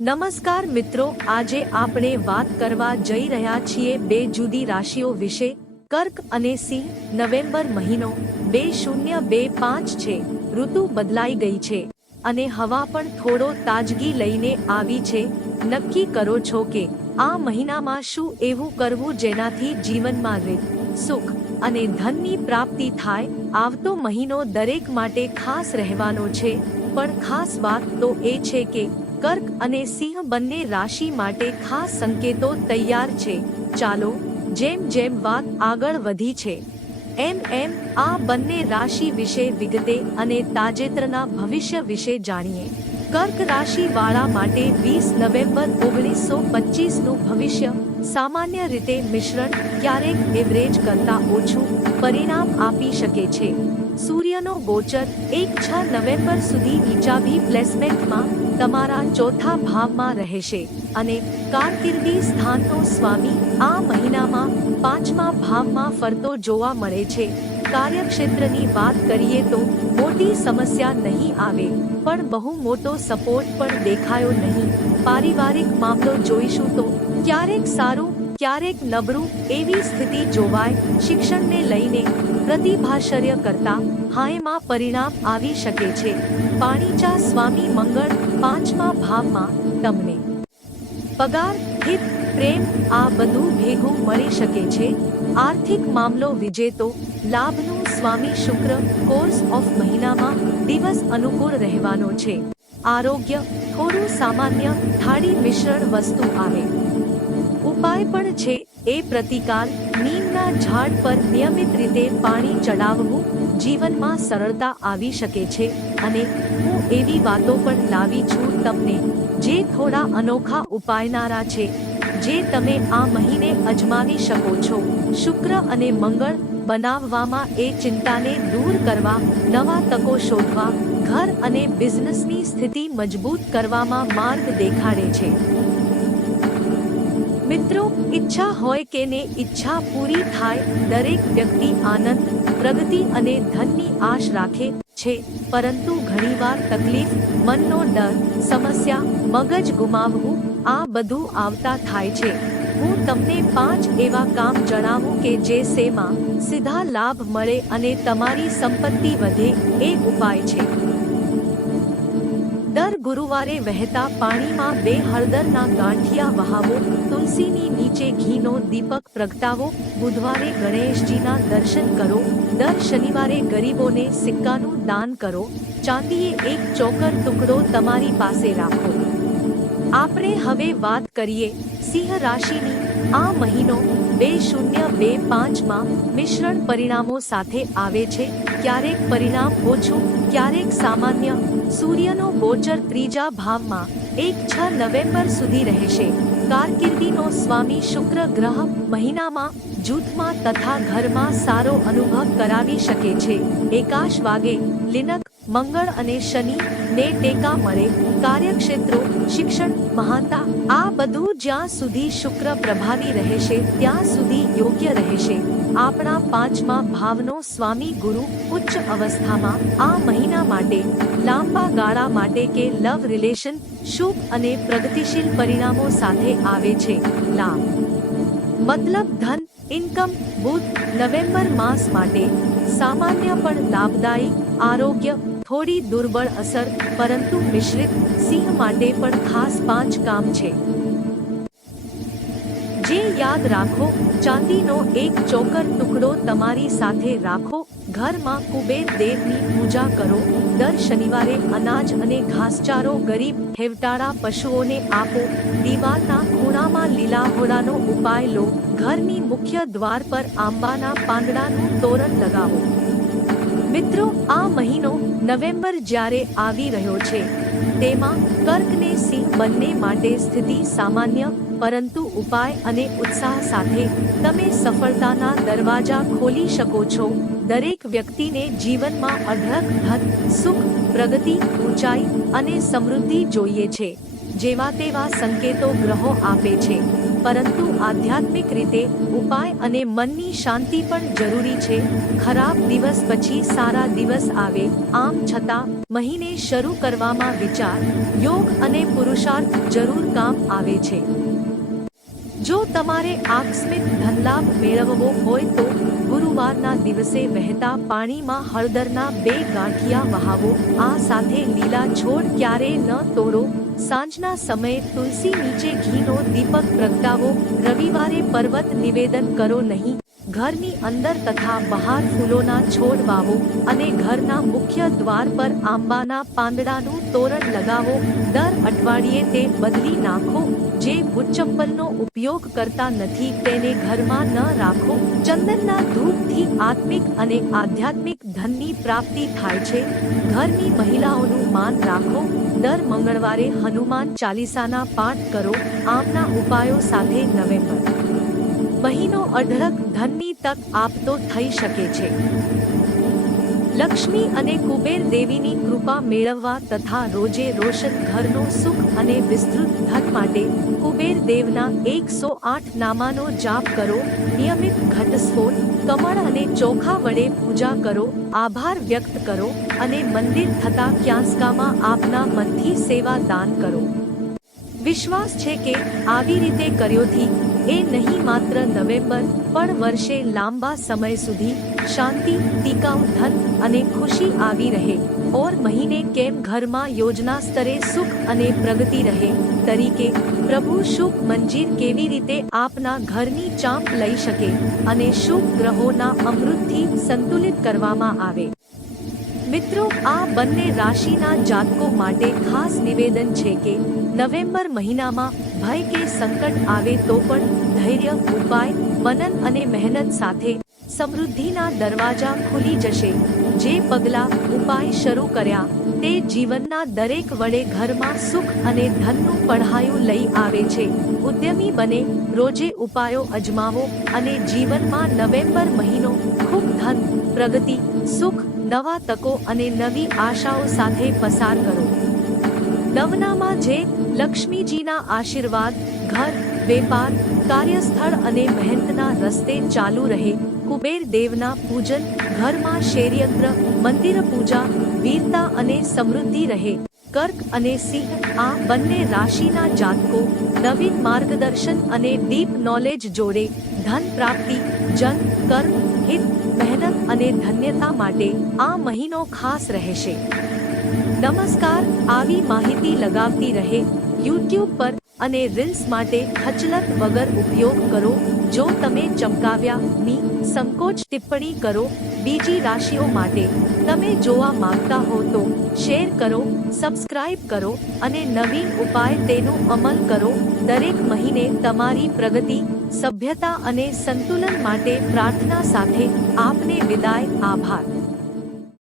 નમસ્કાર મિત્રો, આજે આપણે વાત કરવા જઈ રહ્યા છીએ બે જુદી રાશિઓ વિશે. કર્ક અને સિંહ, નવેમ્બર મહિનો, બે શૂન્ય બે પાંચ છે. ઋતુ બદલાઈ ગઈ છે. અને હવા પણ થોડો તાજગી લઈને આવી છે. નક્કી કરો છો કે આ મહિનામાં શું એવું કરવું જેનાથી જીવનમાં રીત, સુખ અને ધનની પ્રાપ્તિ થાય. આવતો મહિનો દરેક માટે ખાસ રહેવાનો છે. પણ ખાસ વાત તો એ છે કે કર્ક અને સિંહ બંને રાશિ માટે ખાસ સંકેતો તૈયાર છે. ચાલો, જેમ જેમ વાત આગળ વધી છે, એમ એમ આ બંને રાશિ વિશે વિગતે અને તાજેતરના ભવિષ્ય વિશે જાણીએ. કર્ક રાશિ વાળા માટે વીસ નવેમ્બર ઓગણીસો પચીસનું ભવિષ્ય સામાન્ય રીતે મિશ્રણ, ક્યારેક એવરેજ કરતા ઓછું પરિણામ આપી શકે છે. સૂર્યનો ગોચર એક છ નવેમ્બર સુધી નીચાભી પ્લેસમેન્ટમાં તમારા ચોથા ભાવમાં રહેશે અને કારકિર્દી સ્થાનનો સ્વામી આ મહિનામાં પાંચમા ભાવમાં ફરતો જોવા મળે છે. કાર્યક્ષેત્રની વાત કરીએ તો મોટી સમસ્યા નહીં આવે, પણ બહુ મોટો સપોર્ટ પણ દેખાયો નહીં. પારિવારિક મામલો જોઈશું તો ક્યારેક સારું ક્યારેક નબળું એવી સ્થિતિ જોવાય, શિક્ષણને લઈને પ્રતિભાશર્ય કરતા હાયમાં પરિણામ આવી શકે છે. પાણીચા સ્વામી મંગળ પાંચમા ભાવમાં તમને. પગાર, હિત, પ્રેમ આ બધું ભેગું મળી શકે છે. આર્થિક મામલો વિજેતો લાભનું સ્વામી શુક્ર કોર્સ ઓફ મહિનામાં દિવસ અનુકૂળ રહેવાનો છે. આરોગ્ય, થોડું સામાન્ય, થાળી મિશ્રણ વસ્તુ આવે. ઉપાય પણ છે. એ પ્રતિકાર નીમના ઝાડ પર નિયમિત રીતે પાણી ચડાવવું જીવનમાં સરળતા આવી શકે છે. અને હું એવી વાતો પણ લાવી છું તમને, જે થોડા અનોખા ઉપાયનારા છે, જે તમે આ મહિને અજમાવી શકો છો. શુક્ર અને મંગળ બનાવવામાં એ ચિંતાને દૂર કરવા, નવા તકો શોધવા, ઘર અને બિઝનેસની સ્થિતિ મજબૂત કરવામાં માર્ગ દેખાડે છે. મિત્રો, ઈચ્છા હોય કે ને ઈચ્છા પૂરી થાય, દરેક વ્યક્તિ આનંદ, પ્રગતિ અને ધનની આશ રાખે છે. પરંતુ ઘણીવાર તકલીફ, મનનો ડર, સમસ્યા, મગજ ગુમાવવું, આ બધું આવતા થાય છે. હું તમને પાંચ એવા કામ જણાવું કે જે સેમાં સીધા લાભ મળે અને તમારી સંપત્તિ વધે એ ઉપાય છે. ગુરુવારે વહેતા પાણીમાં બે હળદરના ગાંઠિયા વહાવો, તુલસીની નીચે ઘીનો દીપક પ્રગટાવો, બુધવારે ગણેશજીના દર્શન કરો, દર શનિવારે ગરીબોને સિક્કાનું દાન કરો, ચાંદીએ એક ચોકર ટુકડો તમારી પાસે રાખો. આપણે હવે વાત કરીએ સિંહ રાશિની. આ મહિનો બે શૂન્ય બે પાંચમાં મિશ્રણ પરિણામો સાથે આવે છે. ક્યારેક પરિણામ ઓછું, ક્યારેક સામાન્ય. સૂર્યનો ગોચર ત્રીજા ભાવમાં એક છ નવેમ્બર સુધી રહેશે. કારકિર્દીનો સ્વામી શુક્ર ગ્રહ મહિનામાં જૂથમાં તથા ઘરમાં સારો અનુભવ કરાવી શકે છે. એકાશ વાગે લિનક મંગળ અને શનિ ને ટેકા મળે, કાર્યક્ષેત્રો, શિક્ષણ, મહાનતા, આ બધું જ્યાં સુધી શુક્ર પ્રભાવી રહેશે, ત્યાં સુધી યોગ્ય રહેશે. આપણા પાંચમા ભાવનો સ્વામી ગુરુ ઉચ્ચ અવસ્થામાં આ મહિના માટે, લાંબા ગાળા માટે કે લવ રિલેશન, શુભ અને પ્રગતિશીલ પરિણામો સાથે આવે છે. લાભ. મતલબ ધન, ઇન્કમ, બુધ, નવેમ્બર માસ માટે, સામાન્ય પણ લાભદાયી આરોગ્ય, થોડી દુર્બળ અસર, પરંતુ મિશ્રિત, સિંહ માટે પણ ખાસ પાંચ કામ છે. જે યાદ રાખો, ચાંદીનો એક ચોકર ટુકડો તમારી સાથે રાખો, ઘરમાં કુબેર દેવની પૂજા કરો, દર શનિવારે અનાજ અને ઘાસચારો ગરીબ, હેવટાળા પશુઓને આપો, દિવાલના ખૂણામાં લીલા હોળાનો ઉપાય લો, ઘરની મુખ્ય દ્વાર પર આંબાના પાંદડાનું તોરણ લગાવો. મિત્રો, આ મહિનો નવેમ્બર જ્યારે આવી રહ્યો છે, તેમાં કર્કને સિંહ બંને માટે સ્થિતિ સામાન્ય, પરંતુ ઉપાય અને ઉત્સાહ સાથે તમે સફળતાના દરવાજા ખોલી શકો છો. દરેક વ્યક્તિને જીવનમાં અઢળક ધન સુખ, પ્રગતિ, ઊંચાઈ અને સમૃદ્ધિ જોઈએ છે, જેવા તેવા સંકેતો ગ્રહો આપે છે. પરંતુ આધ્યાત્મિક રીતે ઉપાય અને મનની શાંતિ પણ જરૂરી છે. ખરાબ દિવસ પછી સારા દિવસ આવે, આમ છતાં, મહિને શરૂ કરવામાં વિચાર, યોગ અને પુરુષાર્થ જરૂર કામ આવે છે. જો તમારે આકસ્મિક ધનલાભ મેળવવો હોય તો, ગુરુવારના દિવસે વહેતા પાણીમાં હળદરના બે ગાંઠિયા વહાવો, આ સાથે લીલા છોડ ક્યારેય ન તોડો. સાંજના સમયે તુલસી નીચે ઘીનો દીપક પ્રગટાવો, રવિવારે પર્વત નિવેદન કરો નહીં. ઘરની અંદર તથા બહાર ફૂલોના છોડ વાવો અને ઘરના મુખ્ય દ્વાર પર આંબાના પાંદડાનું તોરણ લગાવો. દર અઠવાડિયે તે બદલી નાખો. જે બુટચપ્પલનો ઉપયોગ કરતા નથી તેને ઘરમાં ન રાખો. ચંદનના ધૂપથી આત્મિક અને આધ્યાત્મિક ધનની પ્રાપ્તિ થાય છે. ઘરની મહિલાઓનું માન રાખો. દર મંગળવારે હનુમાન ચાલીસાના પાઠ કરો. આમના ઉપાયો સાથે નવેમ્બર. મહિનો અઢળક ધનની તક આપતો થઈ શકે છે. લક્ષ્મી અને કુબેર દેવીની કૃપા મેળવવા તથા રોજે રોશન ઘરનો સુખ અને વિસ્તૃત ધન માટે કુબેર દેવના એકસો આઠ નામાનો જાપ કરો, નિયમિત ઘટસ્ફોટ, કમળ અને ચોખા વડે પૂજા કરો, આભાર વ્યક્ત કરો અને મંદિર થતા ક્યાંસકામાં આપના મનથી સેવા દાન કરો. વિશ્વાસ છે કે આવી રીતે કર્યોથી એ નહીં માત્ર નવેમ્બર પણ વર્ષે લાંબા સમય સુધી શાંતિ, ટીકાઉ, ધન અને ખુશી આવી રહે. ઓર મહિને કેમ ઘરમાં યોજના સ્તરે સુખ અને પ્રગતિ રહે, તરીકે પ્રભુ શુભ મંજીર કેવી રીતે આપના ઘરની ચાંપ લઈ શકે અને શુભ ગ્રહોના અમૃતથી સંતુલિત કરવામાં આવે? મિત્રો, આ બંને રાશિના જાતકો માટે ખાસ નિવેદન છે કે નવેમ્બર મહિનામાં ભય કે સંકટ આવે તો પણ ધૈર્ય, ઉપાય, મનન અને મહેનત સાથે સમૃદ્ધિના દરવાજા ખુલી જશે. જે પગલા, ઉપાય શરૂ કર્યા, તે જીવનના દરેક વડે ઘરમાં સુખ અને ધનનું પઢાયું લઈ આવે છે. ઉદ્યમી બને, રોજે ઉપાયો અજમાવો અને જીવનમાં નવેમ્બર મહિનો ખૂબ ધન, પ્રગતિ, સુખ, નવા તકો અને નવી આશાઓ સાથે પસાર કરો. નવનામાં જે લક્ષ્મીજીના આશીર્વાદ, ઘર, વેપાર, કાર્યસ્થળ અને મહેનતના રસ્તે ચાલુ રહે, કુબેર દેવના પૂજન, ઘરમાં શેરયંત્ર, મંદિર પૂજા, વીરતા અને સમૃદ્ધિ રહે. કર્ક અને સિંહ, આ બંને રાશિના જાતકો નવીન માર્ગદર્શન અને ડીપ નોલેજ જોડે ધન પ્રાપ્તિ, જન, કર્મ, હિત, મહેનત અને ધન્યતા માટે આ મહિનો ખાસ રહેશે. નમસ્કાર, આવી માહિતી લગાવતી રહે યુટ્યુબ પર અને રીલ્સ માટે હચલત વગર ઉપયોગ કરો. જો તમે ચમકાવ્યા ની સંકોચ ટિપ્પણી કરો બીજી રાશિઓ માટે. તમે જોવા માંગતા હો તો શેર કરો, સબસ્ક્રાઇબ કરો અને નવીન ઉપાય તેનો અમલ કરો. દરેક મહિને તમારી પ્રગતિ, સભ્યતા અને સંતુલન માટે પ્રાર્થના સાથે આપને વિદાય, આભાર.